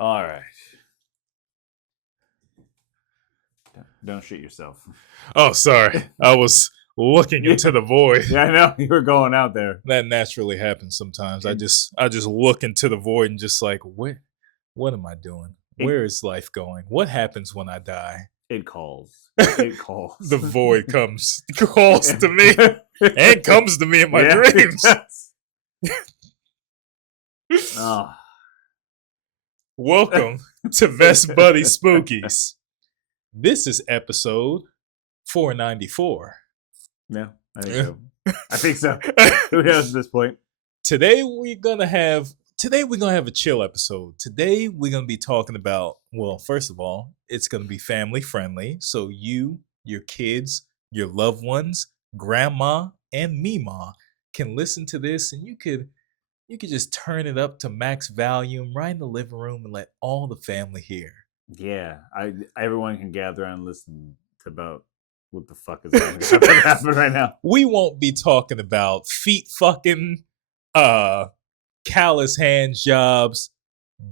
All right. Don't shoot yourself. Oh, sorry. I was looking into the void. Yeah, I know you were going out there. That naturally happens sometimes. I just look into the void and just like, what am I doing? Where is life going? What happens when I die? It calls. It calls. The void calls to me, and comes to me in my dreams. Oh. Welcome to Best Buddy Spookies. This is episode 494. Yeah, I think so. I think so. Who knows at this point? Today we're gonna have a chill episode. Today we're gonna be talking about, well, first of all, it's gonna be family friendly. So you, your kids, your loved ones, grandma, and Mima can listen to this, and you could just turn it up to max volume right in the living room and let all the family hear. Yeah, everyone can gather and listen to about what the fuck is happening right now. We won't be talking about feet fucking, callous hand jobs,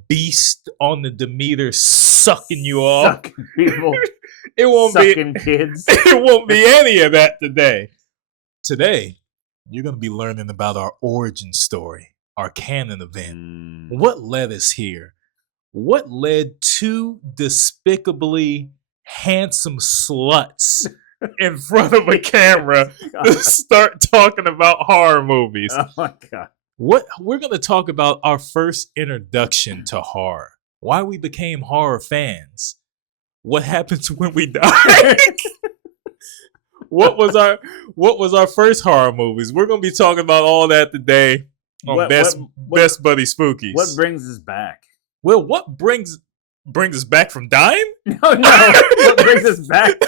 beast on the Demeter sucking you off. Sucking people. It won't sucking kids. It won't be any of that today. Today, you're going to be learning about our origin story, our canon event. What led us here? What led two despicably handsome sluts in front of a camera to start talking about horror movies? Oh my God. We're going to talk about our first introduction to horror. Why we became horror fans. What happens when we die? What was our first horror movies? We're going to be talking about all that today on Best Buddy Spookies. What brings us back? Well, what brings us back from dying? No. What brings us back?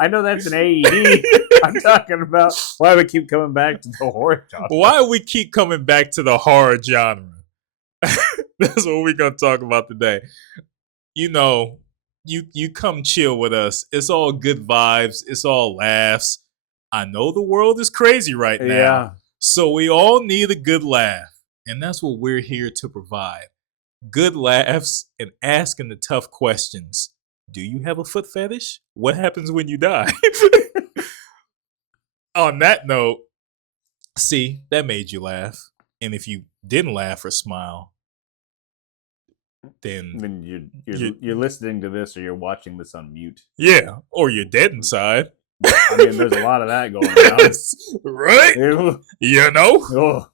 I know that's an AED. I'm talking about why we keep coming back to the horror genre. Why we keep coming back to the horror genre. That's what we're going to talk about today. You know, you come chill with us. It's all good vibes. It's all laughs. I know the world is crazy right now. Yeah. So we all need a good laugh. And that's what we're here to provide. Good laughs and asking the tough questions. Do you have a foot fetish? What happens when you die? On that note, see, that made you laugh. And if you didn't laugh or smile, then you're listening to this or you're watching this on mute. Yeah, or you're dead inside. I mean, there's a lot of that going on. Right? You know? Oh.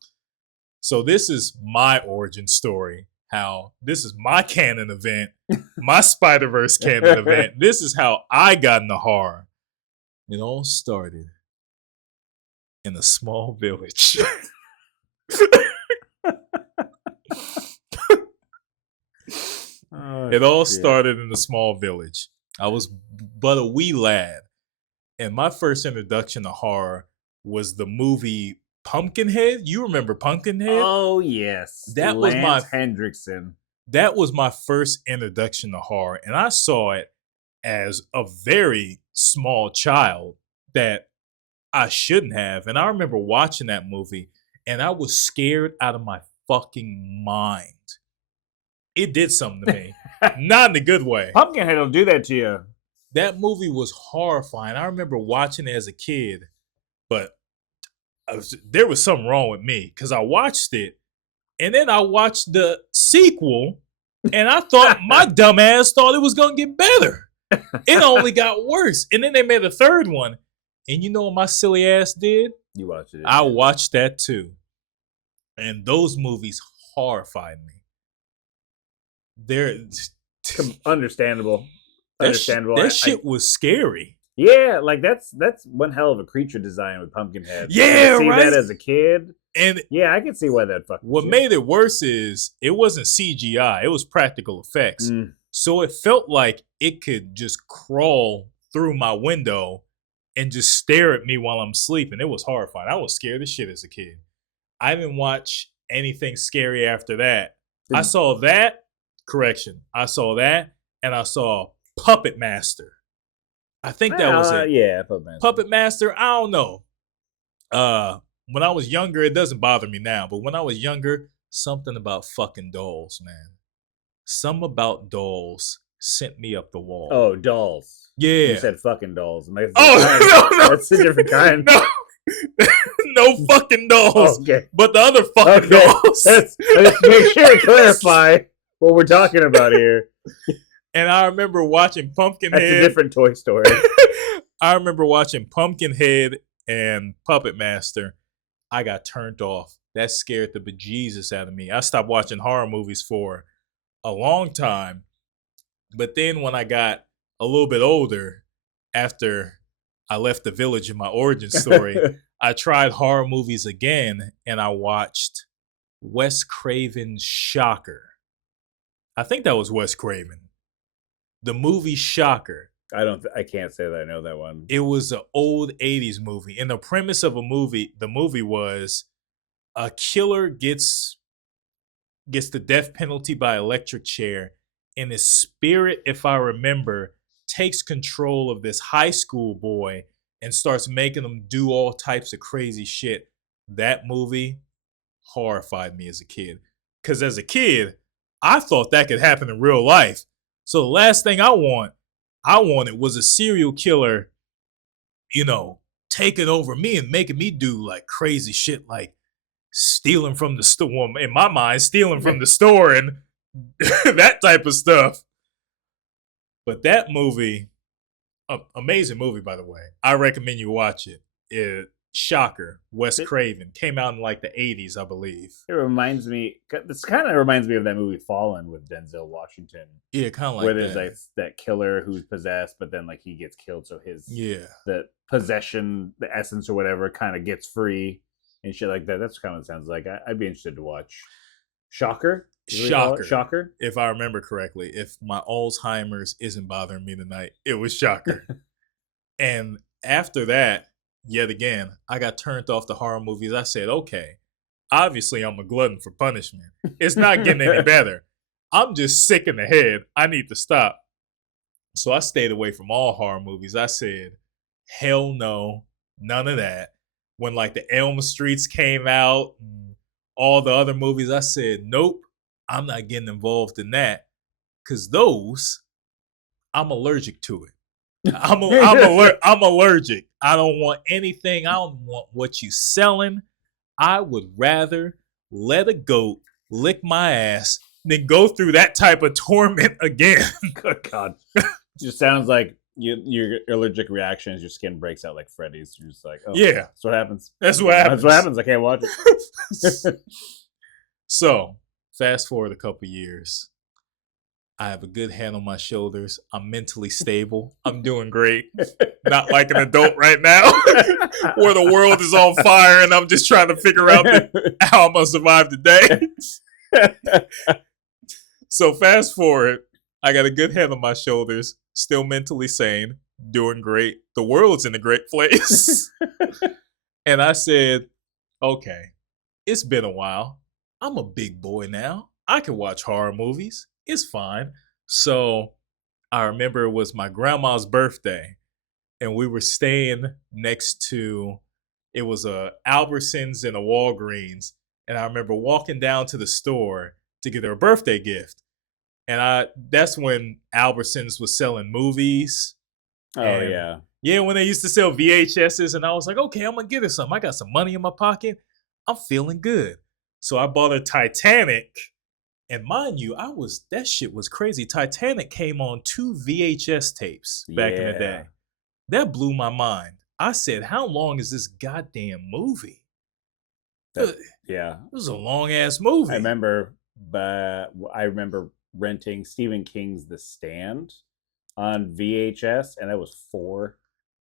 So this is my origin story. How this is my canon event, my Spider-Verse canon event. This is how I got into horror. It all started in a small village. It all started in a small village. I was but a wee lad. And my first introduction to horror was the movie Pumpkinhead. You remember Pumpkinhead? Oh yes, that Lance was my Hendrickson. That was my first introduction to horror, and I saw it as a very small child that I shouldn't have. And I remember watching that movie, and I was scared out of my fucking mind. It did something to me, not in a good way. Pumpkinhead will do that to you. That movie was horrifying. I remember watching it as a kid, but there was something wrong with me because I watched it and then I watched the sequel and I thought my dumb ass thought it was going to get better. It only got worse. And then they made a third one. And you know what my silly ass did? You watched it. I watched that too. And those movies horrified me. They're understandable. That shit was scary. Yeah, like that's one hell of a creature design with Pumpkinhead. Yeah, see right. That as a kid, and yeah, I can see why that fucking. What made it worse is it wasn't CGI; it was practical effects. So it felt like it could just crawl through my window and just stare at me while I'm sleeping. It was horrifying. I was scared as shit as a kid. I didn't watch anything scary after that. I saw that. Correction. I saw that, and I saw Puppet Master. I think that was it. Yeah, Puppet Master. I don't know. When I was younger, it doesn't bother me now, but when I was younger, something about fucking dolls, man. Some About Dolls sent me up the wall. Oh, dolls. Yeah. You said fucking dolls. No. That's a different kind. No. No fucking dolls. Okay. But the other fucking dolls. Let's make sure to clarify what we're talking about here. And I remember watching Pumpkinhead. That's a different Toy Story. I remember watching Pumpkinhead and Puppet Master. I got turned off. That scared the bejesus out of me. I stopped watching horror movies for a long time. But then when I got a little bit older, after I left the village in my origin story, I tried horror movies again, and I watched Wes Craven's Shocker. I think that was Wes Craven. The movie Shocker. I can't say that I know that one. It was an old 80s movie. And the premise of the movie was a killer gets the death penalty by electric chair, and his spirit, if I remember, takes control of this high school boy and starts making him do all types of crazy shit. That movie horrified me as a kid. Because as a kid, I thought that could happen in real life. So the last thing I wanted was a serial killer, taking over me and making me do like crazy shit, like stealing from the store. In my mind, stealing from the store and that type of stuff. But that movie, amazing movie, by the way. I recommend you watch it. Shocker, Wes Craven, came out in like the 80s, I believe. This kind of reminds me of that movie Fallen with Denzel Washington. Yeah, kind of like where there's like that killer who's possessed, but then like he gets killed, so the possession, the essence or whatever, kind of gets free and shit like that. That's kind of what it sounds like. I'd be interested to watch Shocker. Shocker. If I remember correctly, if my Alzheimer's isn't bothering me tonight, it was Shocker. And after that, yet again, I got turned off the horror movies. I said, okay, obviously I'm a glutton for punishment. It's not getting any better. I'm just sick in the head. I need to stop. So I stayed away from all horror movies. I said, hell no, none of that. When like the Elm Streets came out and all the other movies, I said, nope, I'm not getting involved in that. Because those, I'm allergic to it. I'm allergic. I don't want anything. I don't want what you selling. I would rather let a goat lick my ass than go through that type of torment again. Good God. Just sounds like your allergic reaction is your skin breaks out like Freddy's. You're just like, oh, yeah, that's what happens. That's what happens. That's what happens. I can't watch it. So, fast forward a couple years. I have a good head on my shoulders. I'm mentally stable. I'm doing great. Not like an adult right now where the world is on fire and I'm just trying to figure out how I'm going to survive the day. So fast forward, I got a good head on my shoulders, still mentally sane, doing great. The world's in a great place. And I said, okay, it's been a while. I'm a big boy now. I can watch horror movies. It's fine. So I remember it was my grandma's birthday and we were staying next to, it was a Albertsons and a Walgreens. And I remember walking down to the store to get her a birthday gift. And that's when Albertsons was selling movies. Oh, yeah. Yeah, when they used to sell VHSs. And I was like, okay, I'm going to get her something. I got some money in my pocket. I'm feeling good. So I bought her Titanic. And mind you, that shit was crazy. Titanic came on 2 VHS tapes back in the day. That blew my mind. I said, how long is this goddamn movie? It was a long ass movie. I remember renting Stephen King's The Stand on VHS, and that was 4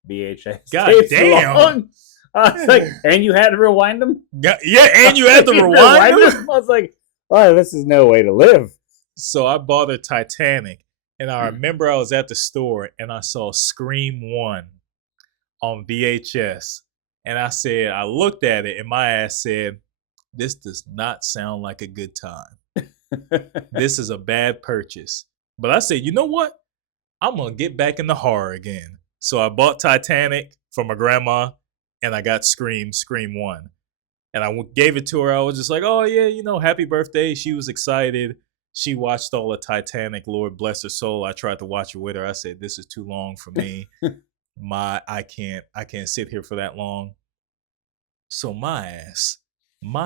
VHS. God damn. Long. I was like, and you had to rewind them? Yeah, and you had to rewind them? I was like, oh, this is no way to live. So I bought a Titanic, and I remember I was at the store, and I saw Scream 1 on VHS. And I looked at it, and my ass said, this does not sound like a good time. This is a bad purchase. But I said, you know what? I'm going to get back into horror again. So I bought Titanic for my grandma, and I got Scream 1. And I gave it to her. I was just like, oh, yeah, happy birthday. She was excited. She watched all of Titanic. Lord bless her soul. I tried to watch it with her. I said, "This is too long for me. I can't sit here for that long." So my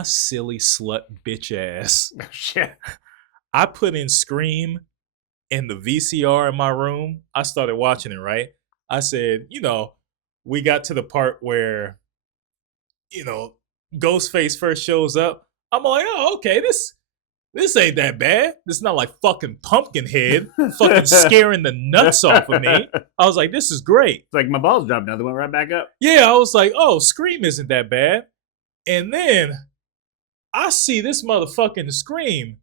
silly slut bitch ass, Shit. I put in Scream in the VCR in my room. I started watching it, right? I said, we got to the part where, Ghostface first shows up. I'm like, oh, okay, this ain't that bad. It's not like fucking Pumpkinhead fucking scaring the nuts off of me. I was like, this is great. It's like my balls dropped now. They went right back up. Yeah, I was like, oh, Scream isn't that bad. And then I see this motherfucking Scream.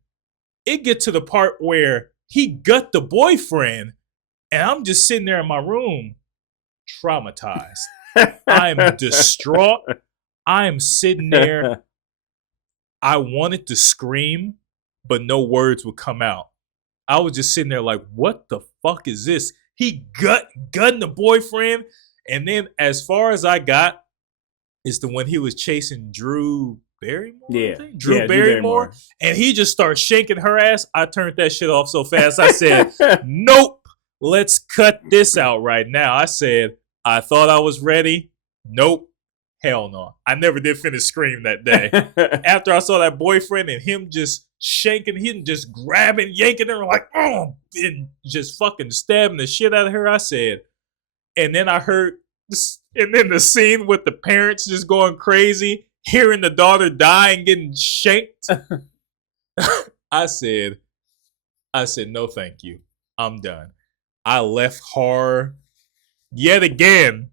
It get to the part where he gut the boyfriend, and I'm just sitting there in my room, traumatized. I am distraught. I am sitting there. I wanted to scream, but no words would come out. I was just sitting there like, what the fuck is this? He gutting the boyfriend. And then as far as I got is the when he was chasing Drew Barrymore. Yeah. Drew Barrymore. And he just starts shaking her ass. I turned that shit off so fast. I said, nope, let's cut this out right now. I said, I thought I was ready. Nope. Hell no. I never did finish Scream that day. After I saw that boyfriend and him just shaking, him just grabbing, yanking her like, oh, and just fucking stabbing the shit out of her, I said, and then I heard, and then the scene with the parents just going crazy, hearing the daughter die and getting shanked. I said, no thank you. I'm done. I left horror yet again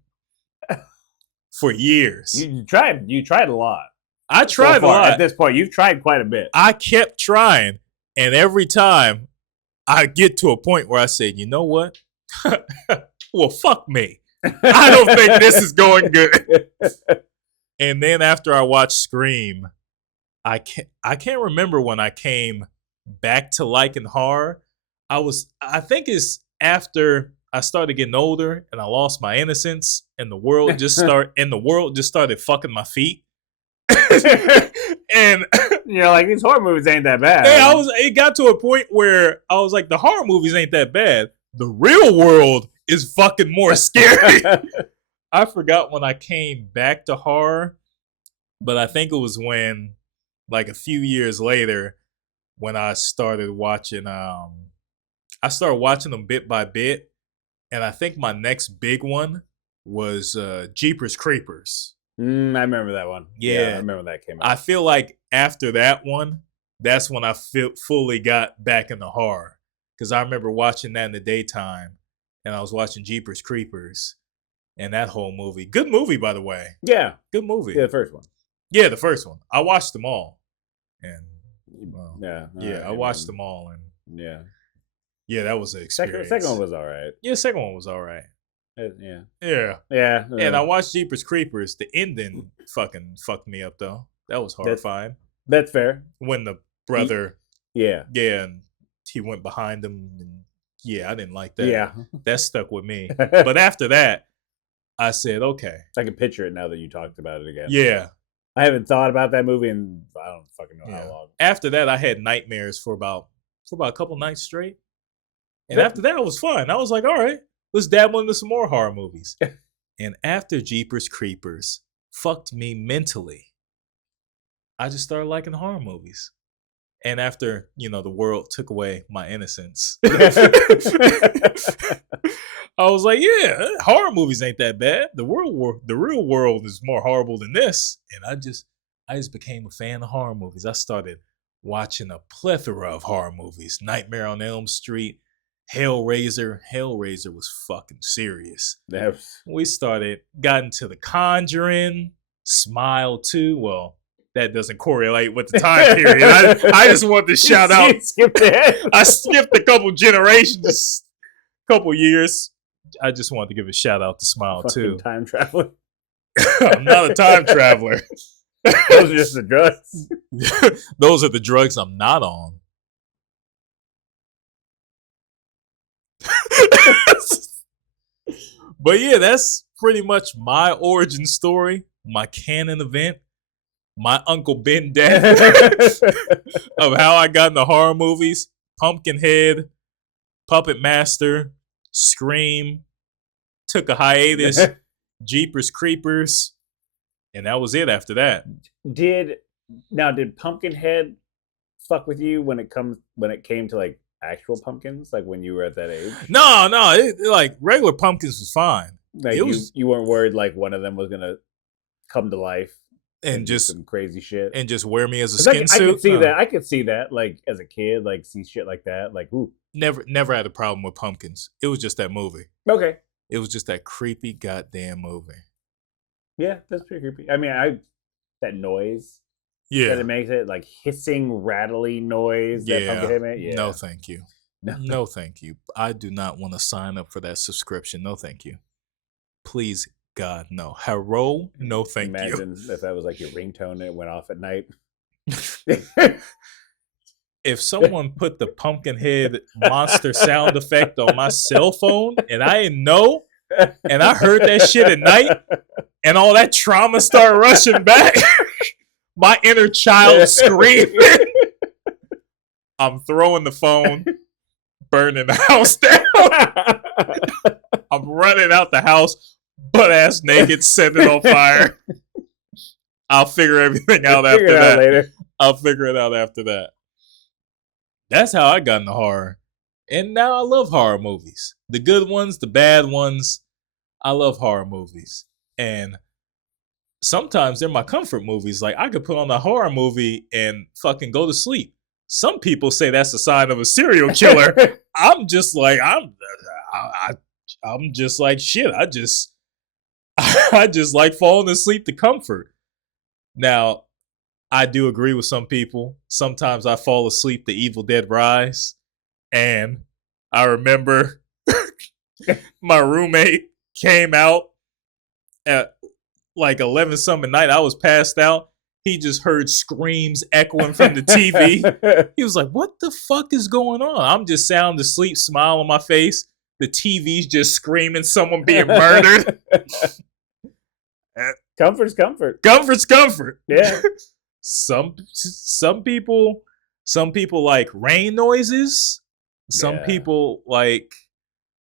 for years. You tried a lot. I tried a lot. At this point, you've tried quite a bit. I kept trying, and every time I get to a point where I say, you know what? Well, fuck me. I don't think this is going good. And then after I watched Scream, I can't remember when I came back to liking horror. I think it's after I started getting older and I lost my innocence and the world just started fucking my feet. And you're like, these horror movies ain't that bad. Yeah, it got to a point where I was like, the horror movies ain't that bad. The real world is fucking more scary. I forgot when I came back to horror, but I think it was when, like a few years later, when I started watching them bit by bit. And I think my next big one was Jeepers Creepers. I remember that one. Yeah, I remember that came out. I feel like after that one, that's when I fully got back into horror. Because I remember watching that in the daytime, and I was watching Jeepers Creepers, and that whole movie. Good movie, by the way. Yeah. Good movie. Yeah, the first one. Yeah, the first one. I watched them all. And, I watched them all. And yeah, that was an experience. Second one was all right. Yeah, second one was all right. Yeah. And I watched Jeepers Creepers. The ending fucking fucked me up, though. That was horrifying. That's fair. When the brother... Yeah, and he went behind him. And I didn't like that. Yeah. That stuck with me. But after that, I said, okay. I can picture it now that you talked about it again. Yeah. I haven't thought about that movie in I don't fucking know how long. After that, I had nightmares for about a couple nights straight. And after that, it was fun. I was like, all right, let's dabble into some more horror movies. And after Jeepers Creepers fucked me mentally, I just started liking horror movies. And after, the world took away my innocence, I was like, yeah, horror movies ain't that bad. The real world is more horrible than this. And I just became a fan of horror movies. I started watching a plethora of horror movies. Nightmare on Elm Street, Hellraiser. Hellraiser was fucking serious. We got into The Conjuring, Smile 2. Well, that doesn't correlate with the time period. I just wanted to shout out. I skipped a couple generations, couple years. I just wanted to give a shout out to Smile 2. Time traveler. I'm not a time traveler. Those are just the drugs. Those are the drugs I'm not on. But yeah, that's pretty much my origin story, my canon event, my Uncle Ben death of how I got into horror movies. Pumpkinhead, Puppet Master, Scream, took a hiatus, Jeepers Creepers, and that was it after that. Did Pumpkinhead fuck with you when it came to like actual pumpkins, like when you were at that age? No, like regular pumpkins was fine. Like you weren't worried like one of them was gonna come to life and just some crazy shit and just wear me as a skin suit. I could see that. I could see that like as a kid, like see shit like that. Like ooh. Never had a problem with pumpkins. It was just that movie. Okay. It was just that creepy goddamn movie. Yeah, that's pretty creepy. I mean, that noise. Yeah. That it makes it like hissing, rattly noise. That Pumpkinhead made. Yeah. No, thank you. No, thank you. I do not want to sign up for that subscription. No, thank you. Please, God, no. Hello? No, thank you. Imagine if that was like your ringtone and it went off at night. If someone put the Pumpkinhead monster sound effect on my cell phone and I didn't know, and I heard that shit at night, and all that trauma started rushing back, my inner child screaming, I'm throwing the phone, burning the house down. I'm running out the house, butt ass naked, setting it on fire. I'll figure everything out after that. Later. I'll figure it out after that. That's how I got into horror. And now I love horror movies. The good ones, the bad ones. I love horror movies. And sometimes they're my comfort movies. Like, I could put on a horror movie and fucking go to sleep. Some people say that's a sign of a serial killer. I'm just like, I'm just like, shit. I just like falling asleep to comfort. Now, I do agree with some people. Sometimes I fall asleep to Evil Dead Rise. And I remember my roommate came out at like 11 something night. I was passed out. He just heard screams echoing from the TV. He was like, what the fuck is going on? I'm just sound asleep, smile on my face. The TV's just screaming someone being murdered. Comfort's comfort. Comfort's comfort. Yeah. Some people like rain noises. Some people like,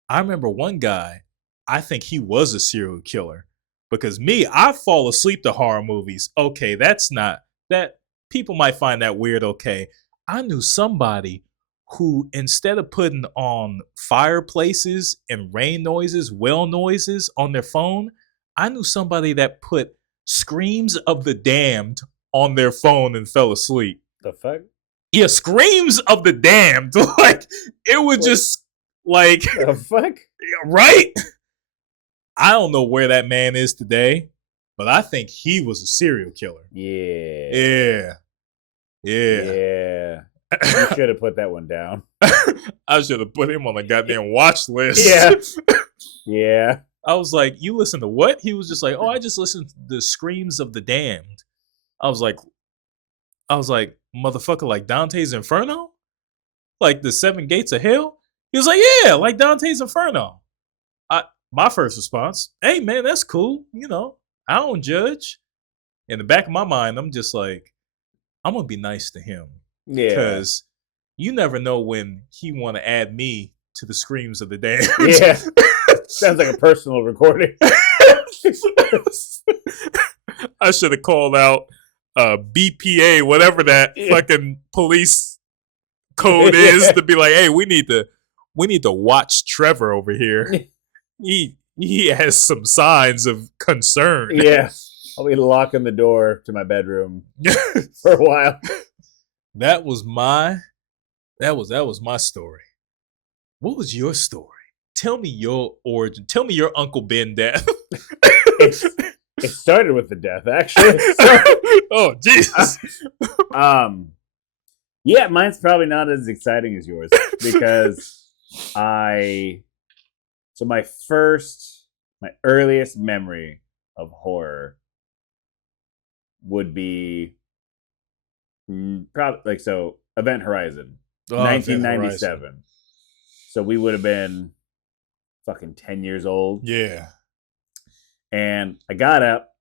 I remember one guy, I think he was a serial killer. Because me, I fall asleep to horror movies. Okay, that's not, that people might find that weird, okay. I knew somebody who, instead of putting on fireplaces and rain noises, well noises on their phone, I knew somebody that put Screams of the Damned on their phone and fell asleep. The fuck? Yeah, Screams of the Damned. Like, it was just like, the fuck? Right? I don't know where that man is today, but I think he was a serial killer. Yeah. You should have put that one down. I should have put him on the goddamn watch list. Yeah. Yeah. I was like, you listen to what? He was just like, oh, I just listened to the Screams of the Damned. I was like, motherfucker, like Dante's Inferno? Like the 7 Gates of Hell? He was like, yeah, like Dante's Inferno. My first response, hey, man, that's cool. You know, I don't judge. In the back of my mind, I'm just like, I'm going to be nice to him. Yeah. Because you never know when he want to add me to the Screams of the Damned. Yeah. Sounds like a personal recording. I should have called out BPA, whatever that fucking police code is, to be like, hey, we need to watch Trevor over here. He has some signs of concern. Yeah. I'll be locking the door to my bedroom for a while. That was my story. What was your story? Tell me your origin. Tell me your Uncle Ben death. It started with the death, actually. Oh, Jesus. Yeah, mine's probably not as exciting as yours because my earliest memory of horror would be probably Event Horizon, 1997. So we would have been fucking 10 years old. Yeah. And I got up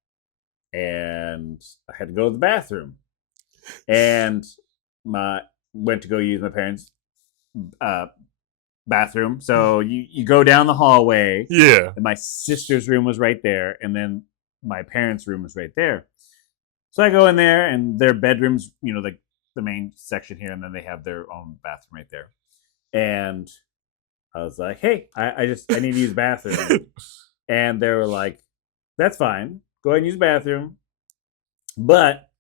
and I had to go to the bathroom and went to go use my parents' bathroom. So you go down the hallway. Yeah. And my sister's room was right there, and then my parents' room was right there. So I go in there, and their bedrooms, the main section here, and then they have their own bathroom right there. And I was like, "Hey, I need to use the bathroom," and they were like, "That's fine. Go ahead and use the bathroom, but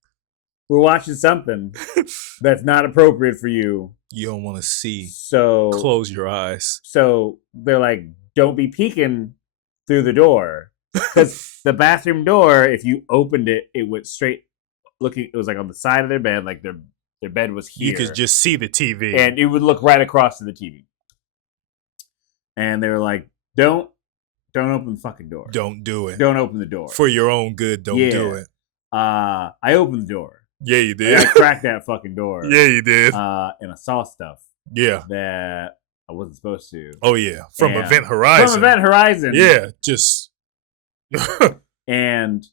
we're watching something that's not appropriate for you. You don't want to see. So close your eyes." So they're like, "Don't be peeking through the door." Because the bathroom door, if you opened it, it went straight looking. It was like on the side of their bed, like their bed was here. You could just see the TV, and it would look right across to the TV. And they were like, "Don't open the fucking door. Don't do it. Don't open the door for your own good. Don't do it." I opened the door. Yeah, you did. I cracked that fucking door. Yeah, you did. And I saw stuff. Yeah, that I wasn't supposed to. Oh yeah, from Event Horizon. From Event Horizon. Yeah, just. And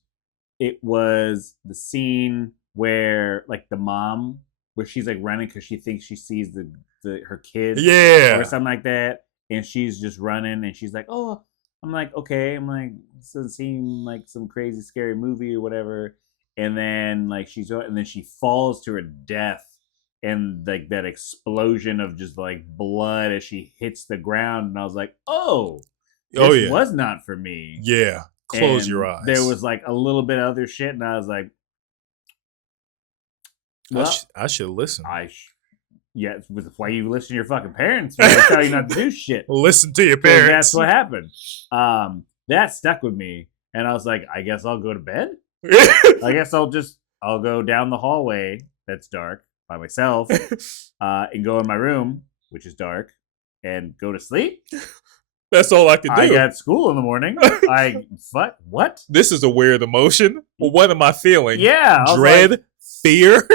it was the scene where, like, the mom, where she's like running because she thinks she sees her kid, or something like that, and she's just running, and she's like, "Oh," I'm like, "Okay," I'm like, "This doesn't seem like some crazy scary movie or whatever," and then like she falls to her death, and like that explosion of just like blood as she hits the ground, and I was like, "Oh, this was not for me." Yeah. Close your eyes. There was like a little bit of other shit, and I was like, well, I should listen. Yeah, that's why you listen to your fucking parents. They tell you not to do shit. Listen to your parents. That's what happened. That stuck with me, and I was like, I guess I'll go to bed. I guess I'll go down the hallway that's dark by myself, and go in my room, which is dark, and go to sleep. That's all I could do. I got school in the morning. What? This is a weird emotion. Well, what am I feeling? Yeah. Dread? Fear?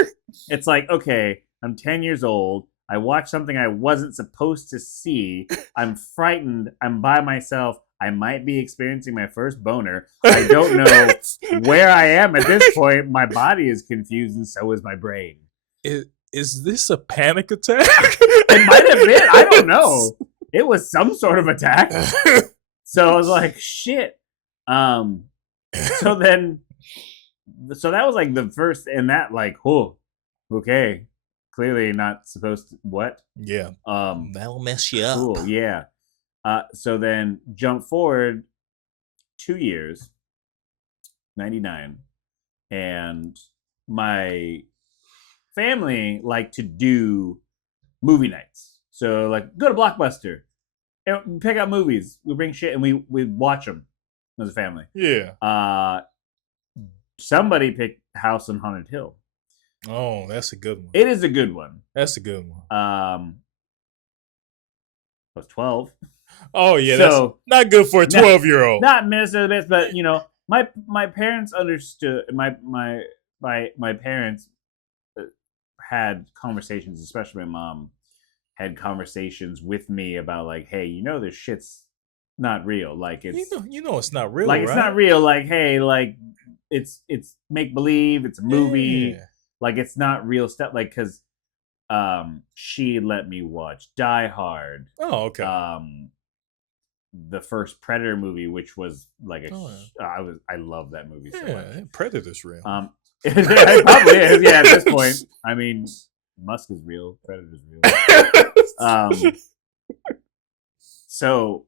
It's like, okay, I'm 10 years old. I watched something I wasn't supposed to see. I'm frightened. I'm by myself. I might be experiencing my first boner. I don't know where I am at this point. My body is confused, and so is my brain. Is this a panic attack? It might have been. I don't know. It was some sort of attack. So I was like, shit. So that was like the first, and that like, oh, okay. Clearly not supposed to, what? Yeah. That'll mess you up. Cool, yeah. So then jump forward 2 years, 99, and my family liked to do movie nights. So, like, go to Blockbuster, and pick out movies. We bring shit, and we watch them as a family. Yeah. Somebody picked House on Haunted Hill. Oh, that's a good one. It is a good one. That's a good one. I was 12. Oh yeah, so, that's not good for a 12-year-old. Not minister the best, but my parents understood. My parents had conversations, especially my mom had conversations with me about like, hey, this shit's not real. Like it's it's not real. Like, right? It's not real. Like, hey, like it's make believe. It's a movie. Yeah. Like it's not real stuff. Like because she let me watch Die Hard. Oh, okay. The first Predator movie, which was like I love that movie so much. Predator's real. It probably is. Yeah, at this point, I mean, Musk is real. Predator's real. So,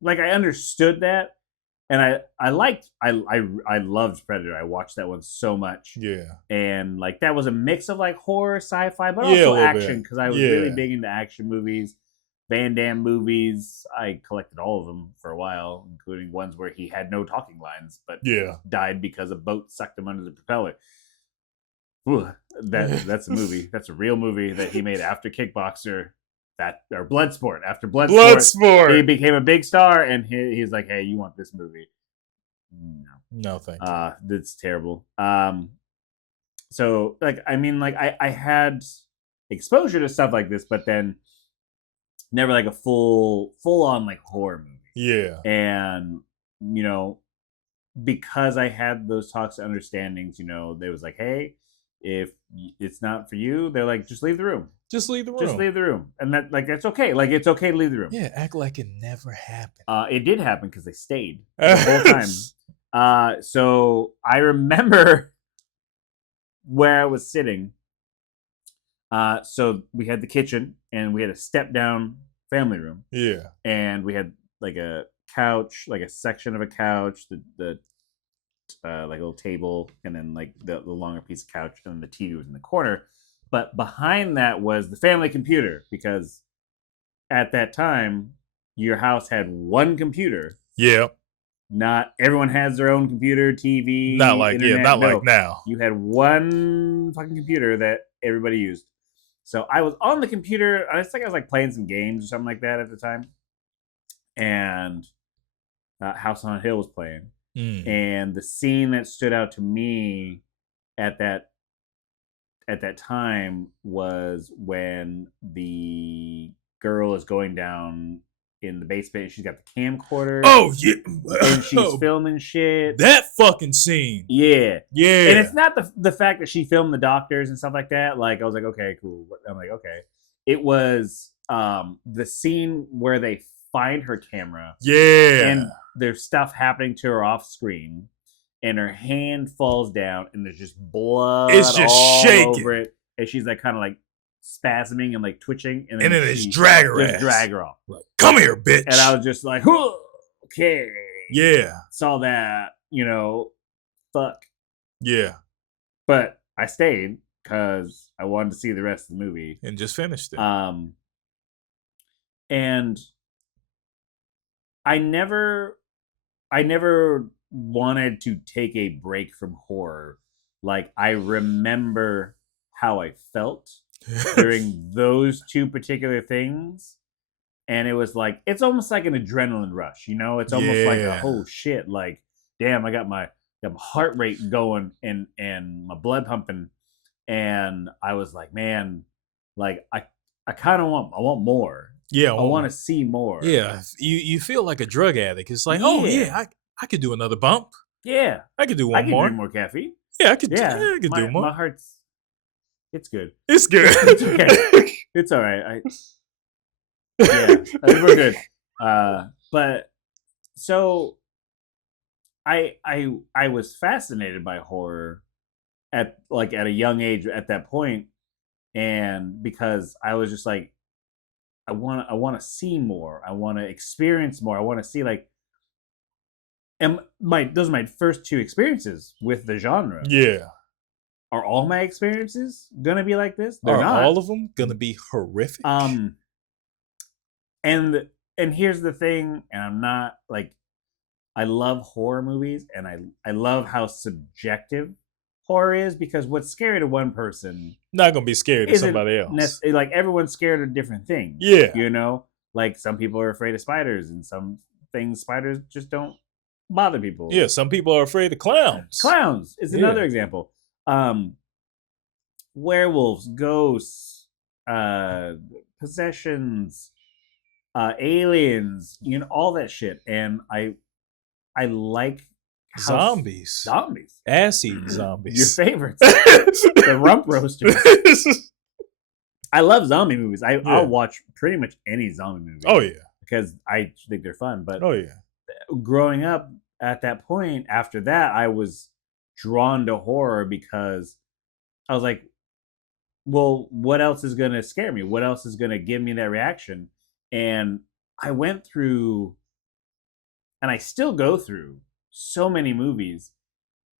like, I understood that, and I loved Predator. I watched that one so much. Yeah, and like that was a mix of like horror, sci-fi, but also action because I was really big into action movies. Van Damme movies, I collected all of them for a while, including ones where he had no talking lines, but died because a boat sucked him under the propeller. Ooh, that's a movie. That's a real movie that he made after Kickboxer, or Bloodsport. After Bloodsport, he became a big star, and he's like, "Hey, you want this movie?" No, thank you. That's terrible. So, like, I mean, like, I had exposure to stuff like this, but then never like a full on like horror movie. Yeah. And because I had those talks and understandings, they was like, hey, if it's not for you, they're like, just leave the room. Just leave the room. Just leave the room. And that's okay. Like, it's okay to leave the room. Yeah, act like it never happened. It did happen because they stayed the whole time. So I remember where I was sitting. So we had the kitchen and we had a step down family room. Yeah. And we had like a couch, like a section of a couch, the like a little table, and then like the longer piece of couch, and the TV was in the corner. But behind that was the family computer, because at that time your house had one computer. Yeah. Not everyone has their own computer, TV. Not like internet. Like now. You had one fucking computer that everybody used. So I was on the computer. I think I was like playing some games or something like that at the time, and House on a Hill was playing. And the scene that stood out to me at that time was when the girl is going down in the basement. She's got the camcorder. Oh yeah, and she's filming shit. That fucking scene. Yeah, yeah. And it's not the fact that she filmed the doctors and stuff like that. Like, I was like, okay, cool. I'm like, okay. It was the scene where they find her camera. Yeah, and there's stuff happening to her off screen, and her hand falls down, and there's just blood. It's just all shaking over it, and she's like kind of like spasming and like twitching, and then it's drag her off. Like, come here, bitch. And I was just like, okay, yeah, saw that, fuck, yeah. But I stayed because I wanted to see the rest of the movie and just finished it. And I never wanted to take a break from horror. Like, I remember how I felt during those two particular things, and it was like, it's almost like an adrenaline rush, it's almost like oh shit, like, damn, I got my heart rate going and my blood pumping, and I was like, man, like, I kind of want more. Yeah, I want to see more. Yeah, you feel like a drug addict. It's like, oh yeah, I could do another bump. Yeah, I could do one more. I could drink more caffeine. Yeah, I could. Yeah, I could do more. My heart's. It's good. It's good. It's okay. It's all right. I think we're good. But so I was fascinated by horror at a young age at that point, and because I was just like, I want to see more. I want to experience more. I want to see, like, and those are my first two experiences with the genre. Yeah. Are all my experiences gonna be like this? They're not. All of them gonna be horrific? And here's the thing, and I'm not like, I love horror movies, and I love how subjective horror is, because what's scary to one person not gonna be scary to somebody else. Like, everyone's scared of different things. Yeah, like, some people are afraid of spiders, and some things spiders just don't bother people. Yeah, some people are afraid of clowns. Clowns is another example. Werewolves, ghosts, possessions, aliens, all that shit, and I like zombies, ass-eating zombies. Your favorites, the rump roasters. I love zombie movies. I'll watch pretty much any zombie movie. Oh yeah, because I think they're fun. But growing up at that point, after that, I was drawn to horror because I was like, well, what else is going to scare me? What else is going to give me that reaction? And I went through, and I still go through, so many movies,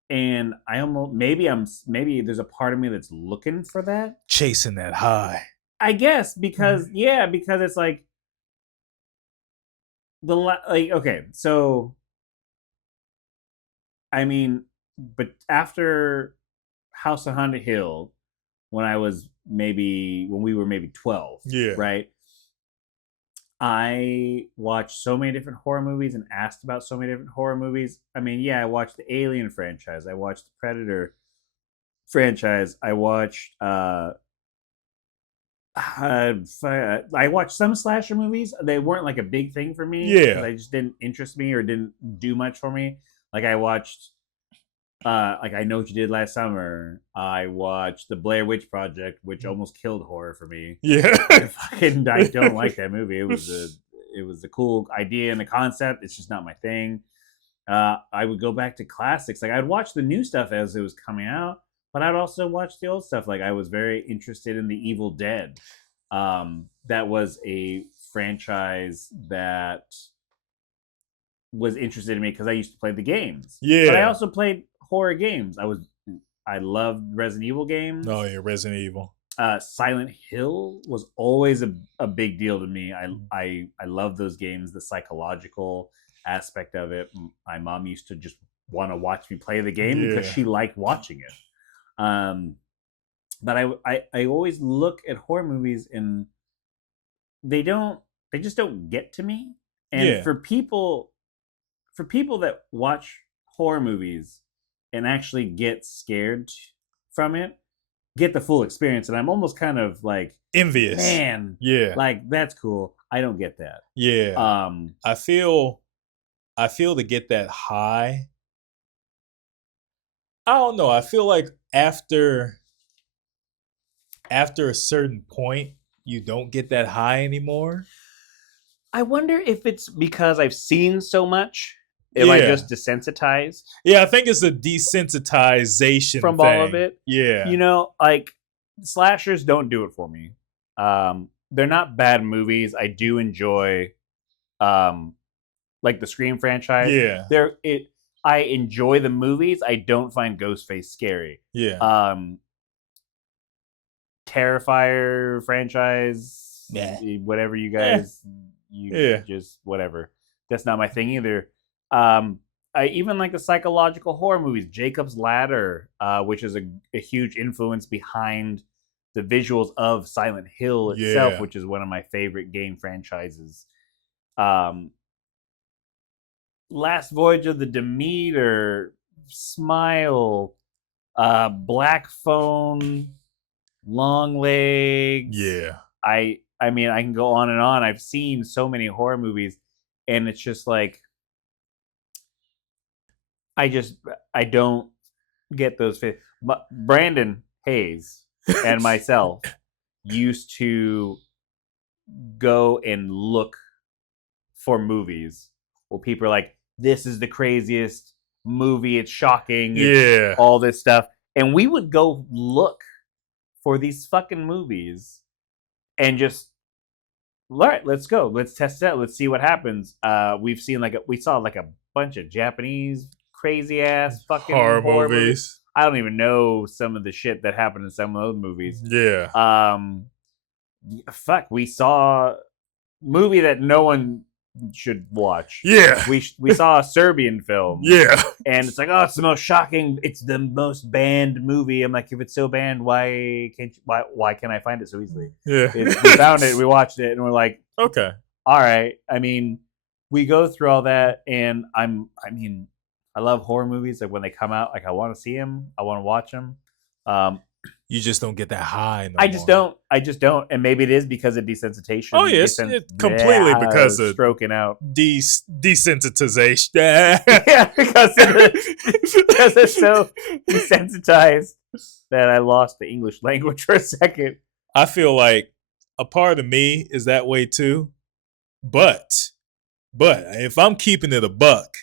and I almost maybe there's a part of me that's looking for that, chasing that high. I guess because it's like okay, so I mean, but after House on Haunted Hill, when we were maybe 12, right? I watched so many different horror movies and asked about so many different horror movies. I mean, I watched the Alien franchise. I watched the Predator franchise. I watched I watched some slasher movies. They weren't like a big thing for me. Yeah. They just didn't interest me or didn't do much for me. Like, I watched Like I Know What You Did Last Summer. I watched The Blair Witch Project, which almost killed horror for me. Yeah. I don't like that movie. It was a cool idea and the concept. It's just not my thing. I would go back to classics. Like I'd watch the new stuff as it was coming out, but I'd also watch the old stuff. Like I was very interested in The Evil Dead. That was a franchise that was interested in me because I used to play the games. Yeah. But I also played horror games. I loved Resident Evil games. Oh yeah, Resident Evil. Silent Hill was always a big deal to me. I love those games, the psychological aspect of it. My mom used to just want to watch me play the game because she liked watching it. But I always look at horror movies and they just don't get to me. And for people that watch horror movies and actually get scared from it, get the full experience, and I'm almost kind of like envious. Man, like that's cool. I don't get that. Yeah. I feel to get that high. I don't know. I feel like after a certain point, you don't get that high anymore. I wonder if it's because I've seen so much. Am I just desensitized? Yeah, I think it's a desensitization from thing. All of it. Yeah. You know, like slashers don't do it for me. They're not bad movies. I do enjoy like the Scream franchise. Yeah. I enjoy the movies. I don't find Ghostface scary. Yeah. Terrifier franchise. Whatever you guys just whatever. That's not my thing either. I even like the psychological horror movies. Jacob's Ladder, which is a huge influence behind the visuals of Silent Hill itself, which is one of my favorite game franchises. Last Voyage of the Demeter, Smile, Black Phone, Long Legs. Yeah. I mean, I can go on and on. I've seen so many horror movies, and it's just like I don't get those. But Brandon Hayes and myself used to go and look for movies where people are like, "This is the craziest movie. It's shocking. It's all this stuff," and we would go look for these fucking movies and just, all right, let's go. Let's test it out. Let's see what happens. We saw like a bunch of Japanese crazy ass fucking horror movies. I don't even know some of the shit that happened in some of those movies. Yeah. We saw a movie that no one should watch. Yeah. We saw a Serbian film. Yeah. And it's like, oh, it's the most shocking, it's the most banned movie. I'm like, if it's so banned, why can't I find it so easily? Yeah. We found it, we watched it, and we're like, okay. All right. I mean, we go through all that, and I love horror movies. Like when they come out, like I want to see them, I want to watch them. You just don't get that high. I just don't. And maybe it is because of desensitization. Oh yes, it's completely because of stroking out. Desensitization. Yeah, because it's so desensitized that I lost the English language for a second. I feel like a part of me is that way too, but if I'm keeping it a buck,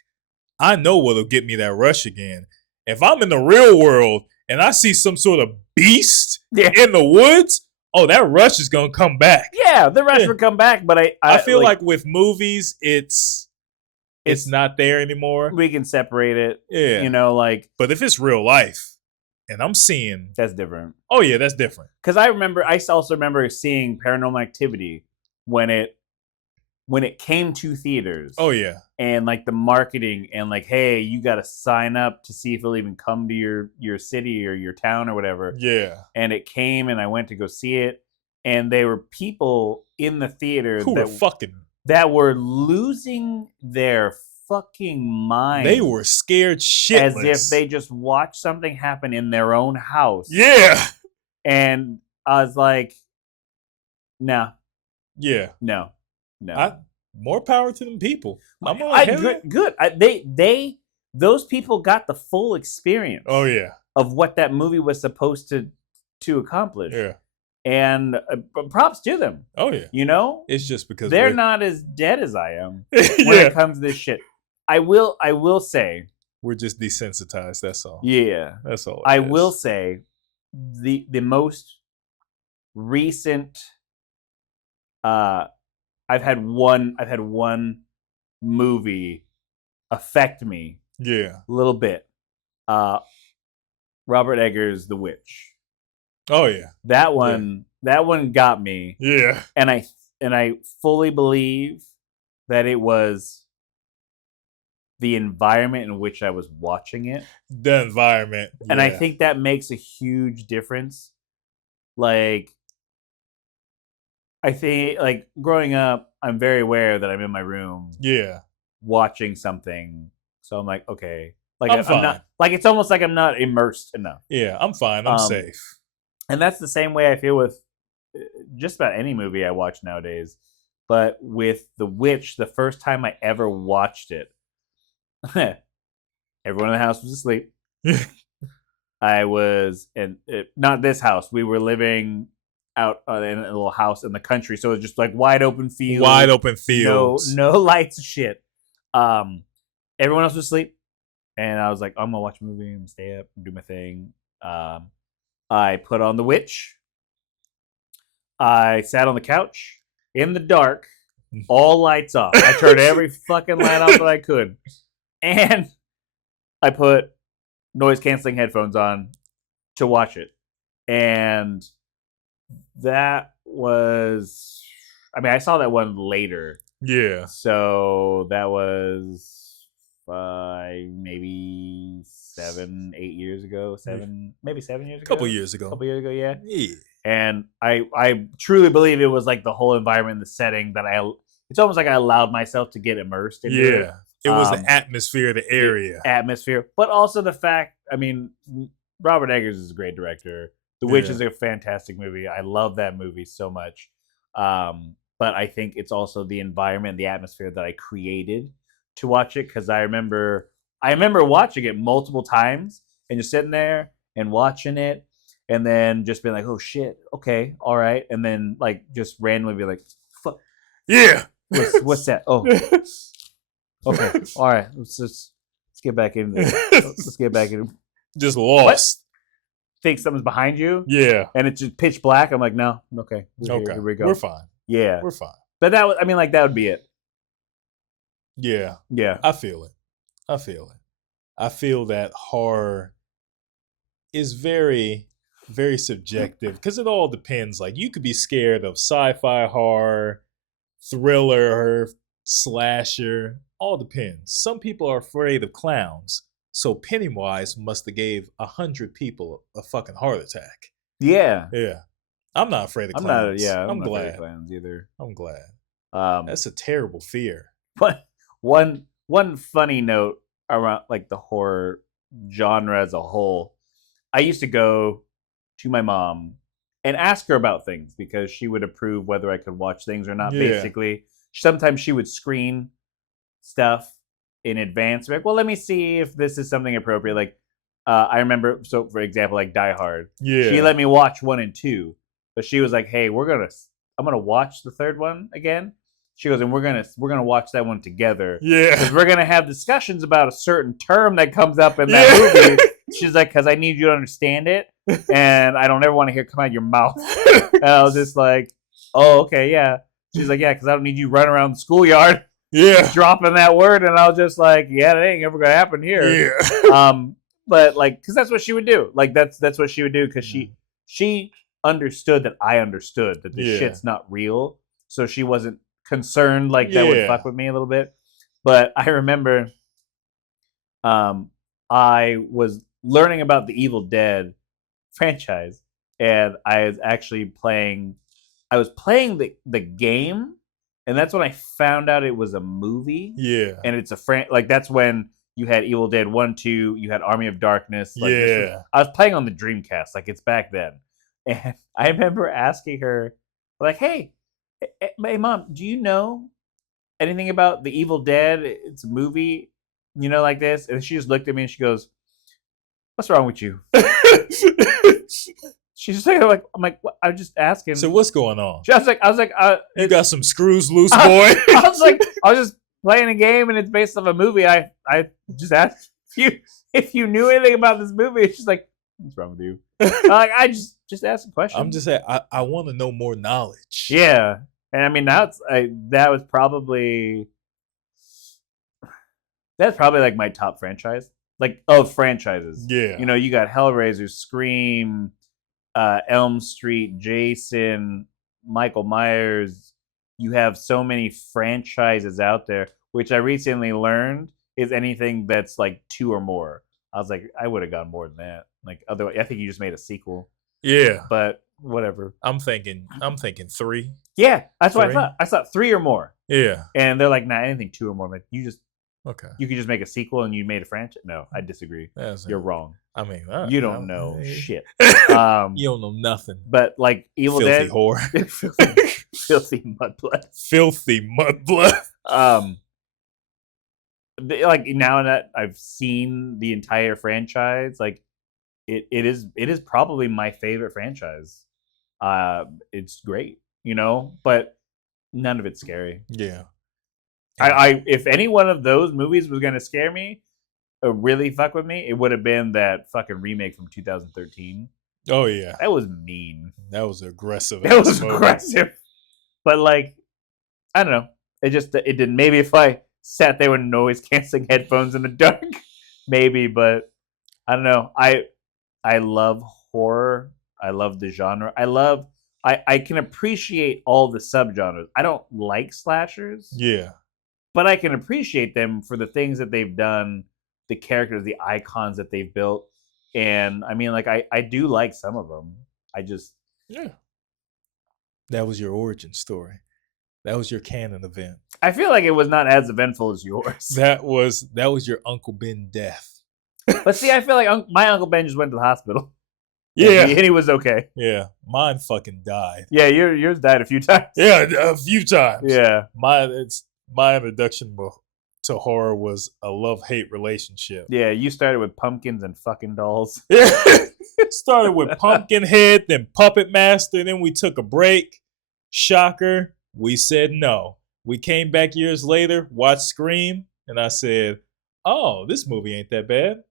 I know what'll get me that rush again. If I'm in the real world and I see some sort of beast in the woods, oh, that rush is gonna come back. Yeah, the rush will come back. But I feel like with movies, it's not there anymore. We can separate it. Yeah, you know, like. But if it's real life, and I'm seeing, that's different. Oh yeah, that's different. Because I also remember seeing Paranormal Activity when it came to theaters. Oh yeah. And like the marketing and like, hey, you got to sign up to see if it'll even come to your city or your town or whatever. Yeah. And it came, and I went to go see it, and there were people in the theater that were losing their fucking mind. They were scared shitless, as if they just watched something happen in their own house. Yeah. And I was like, no. Yeah. No. More power to them people. Good. those people got the full experience. Oh yeah. Of what that movie was supposed to accomplish. Yeah. And props to them. Oh yeah. You know, it's just because they're not as dead as I am when it comes to this shit. I will say we're just desensitized. That's all. Yeah, that's all. I will say the most recent. I've had one movie affect me. Yeah, a little bit. Robert Eggers' The Witch. Oh yeah, that one got me. Yeah, and I fully believe that it was the environment in which I was watching it. The environment, and I think that makes a huge difference. Like, I think, like, growing up, I'm very aware that I'm in my room. Yeah, watching something, so I'm like, okay, like I'm fine. not like it's almost like I'm not immersed enough. Yeah, I'm fine. I'm safe. And that's the same way I feel with just about any movie I watch nowadays. But with The Witch, the first time I ever watched it, everyone in the house was asleep. I was not this house. We were living out in a little house in the country, so it was just like wide open fields. No lights, shit. Everyone else was asleep, and I was like, I'm gonna watch a movie and stay up and do my thing. I put on The Witch. I sat on the couch in the dark, all lights off. I turned every fucking light off that I could, and I put noise canceling headphones on to watch it. And that was, I mean, I saw that one later. Yeah. So that was maybe 7, 8 years ago. Maybe 7 years ago. Couple years ago, yeah. Yeah. And I truly believe it was like the whole environment, the setting that it's almost like I allowed myself to get immersed into it. It was the atmosphere, the area. But also the fact, I mean, Robert Eggers is a great director. The Witch is a fantastic movie. I love that movie so much. But I think it's also the environment, the atmosphere that I created to watch it. Because I remember watching it multiple times and just sitting there and watching it. And then just being like, oh shit, okay, all right. And then like just randomly be like, fuck. Yeah. What's that? Oh. Okay, all right. Let's get back in there. Let's get back in. Just lost. What? Think something's behind you? Yeah. And it's just pitch black. I'm like, no, okay. Here we go. We're fine. Yeah. We're fine. But that was, I mean, like, that would be it. Yeah. Yeah. I feel it. I feel that horror is very, very subjective because it all depends. Like, you could be scared of sci-fi horror, thriller, slasher. All depends. Some people are afraid of clowns, so Pennywise must have gave 100 people a fucking heart attack. Yeah. I'm not afraid of clowns. I'm glad. Not afraid of clowns either. I'm glad. That's a terrible fear. But one funny note around like the horror genre as a whole, I used to go to my mom and ask her about things because she would approve whether I could watch things or not. Basically, sometimes she would screen stuff in advance. Like, well, let me see if this is something appropriate. Like, I remember, so for example, like Die Hard. She let me watch 1 and 2, but she was like, "Hey, I'm gonna watch the third one again." She goes, and we're gonna watch that one together. Because we're gonna have discussions about a certain term that comes up in that movie. She's like, because I need you to understand it, and I don't ever want to hear it come out of your mouth. And I was just like, oh, okay, yeah. She's like, yeah, because I don't need you running around the schoolyard, dropping that word. And I was just like, yeah, that ain't ever gonna happen here. But like, because that's what she would do. Like that's what she would do because she understood that I understood that this shit's not real, so she wasn't concerned like that would fuck with me a little bit. But I remember I was learning about the Evil Dead franchise, and I was actually playing the game, and that's when I found out it was a movie. And it's like that's when you had Evil Dead 1, 2, you had Army of Darkness. Like I was playing on the Dreamcast, like it's back then. And I remember asking her, like, hey Mom, do you know anything about the Evil Dead? It's a movie. like this. And she just looked at me and she goes, "What's wrong with you?" She's just like, I'm like, what? I'm just asking. So what's going on? I was like, you got some screws loose, boy. I was just playing a game and it's based off a movie. I just asked if you knew anything about this movie. She's like, what's wrong with you? I just asked a question. I'm just saying, I want to know more knowledge. Yeah, and I mean that's probably like my top franchise, like of franchises. Yeah, you got Hellraiser, Scream, Elm Street, Jason, Michael Myers. You have so many franchises out there, which I recently learned is anything that's like 2 or more. I was like, I would have gone more than that. Like, otherwise, I think you just made a sequel. Yeah, but whatever. I'm thinking 3. Yeah, that's what I thought. I thought 3 or more. Yeah, and they're like, nah, anything 2 or more. I'm like, you could just make a sequel and you made a franchise. No, I disagree. You're wrong. I mean, you don't know shit. You don't know nothing. But like Evil Filthy Dead, whore, filthy mudblood, filthy mudblood. Like now that I've seen the entire franchise, like it is probably my favorite franchise. It's great, but none of it's scary. Yeah. I if any one of those movies was gonna scare me, or really fuck with me, it would have been that fucking remake from 2013. Oh yeah, that was mean. That was aggressive. That was aggressive. But like, I don't know. It didn't. Maybe if I sat there with noise canceling headphones in the dark, maybe. But I don't know. I love horror. I love the genre. I can appreciate all the subgenres. I don't like slashers. Yeah. But I can appreciate them for the things that they've done, the characters, the icons that they've built. And I mean, like, I do like some of them. Yeah. That was your origin story. That was your canon event. I feel like it was not as eventful as yours. That was your Uncle Ben death. But see, I feel like my Uncle Ben just went to the hospital. Yeah. And he was okay. Yeah. Mine fucking died. Yeah, yours died a few times. Yeah, a few times. Yeah. My introduction to horror was a love-hate relationship. Yeah, you started with pumpkins and fucking dolls. Yeah. Started with Pumpkinhead, then Puppet Master, then we took a break. Shocker, we said no. We came back years later, watched Scream, and I said, oh, this movie ain't that bad.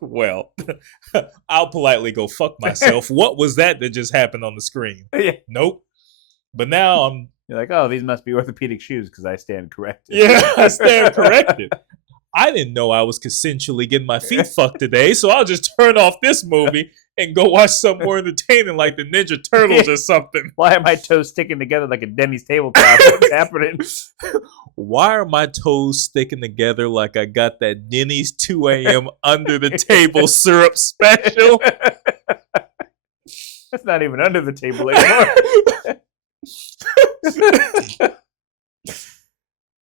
Well, I'll politely go fuck myself. What was that just happened on the screen? Yeah. Nope. But now you're like, oh, these must be orthopedic shoes because I stand corrected. Yeah, I stand corrected. I didn't know I was consensually getting my feet fucked today, so I'll just turn off this movie and go watch something more entertaining like the Ninja Turtles or something. Why are my toes sticking together like a Denny's tabletop? What's happening? Why are my toes sticking together like I got that Denny's 2 a.m. under the table syrup special? That's not even under the table anymore.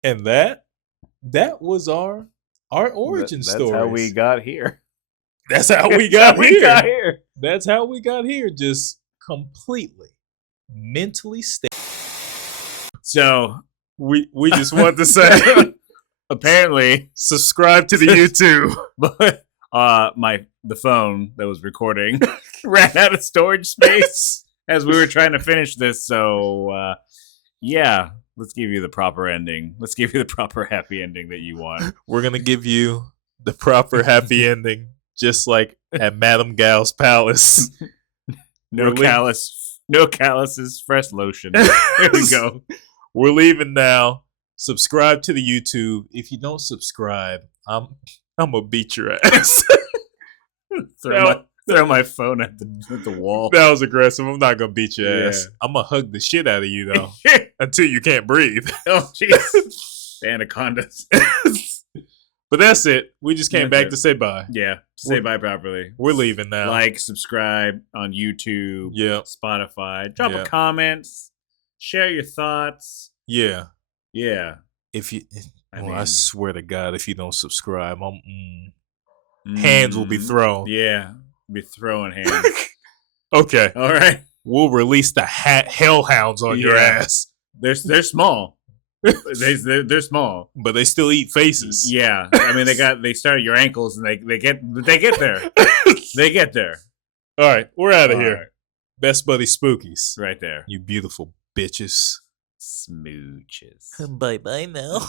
And that was our origin story. That's how we got here. That's how we got here. That's how we got here. Just completely mentally stable. So we just want to say, apparently, subscribe to the YouTube. But the phone that was recording ran out of storage space as we were trying to finish this. So yeah. Let's give you the proper ending. Let's give you the proper happy ending that you want. We're going to give you the proper happy ending, just like at Madame Gal's palace. No calluses, fresh lotion. There we go. We're leaving now. Subscribe to the YouTube. If you don't subscribe, I'm going to beat your ass. Throw my phone at the wall. That was aggressive. I'm not going to beat your ass. I'm going to hug the shit out of you, though, until you can't breathe. Oh, jeez. Anacondas. But that's it. We just came back to say bye. Yeah. Say bye properly. We're leaving now. Like, subscribe on YouTube, Spotify. Drop a comment. Share your thoughts. Yeah. Yeah. I swear to God, if you don't subscribe, hands will be thrown. Yeah. Be throwing hands. Okay. All right. We'll release the hellhounds on your ass. They're small. They're small, but they still eat faces. Yeah, I mean they start at your ankles and they get there. They get there. All right, we're out of here. Right. Best buddy Spookies, right there. You beautiful bitches. Smooches. Bye bye now.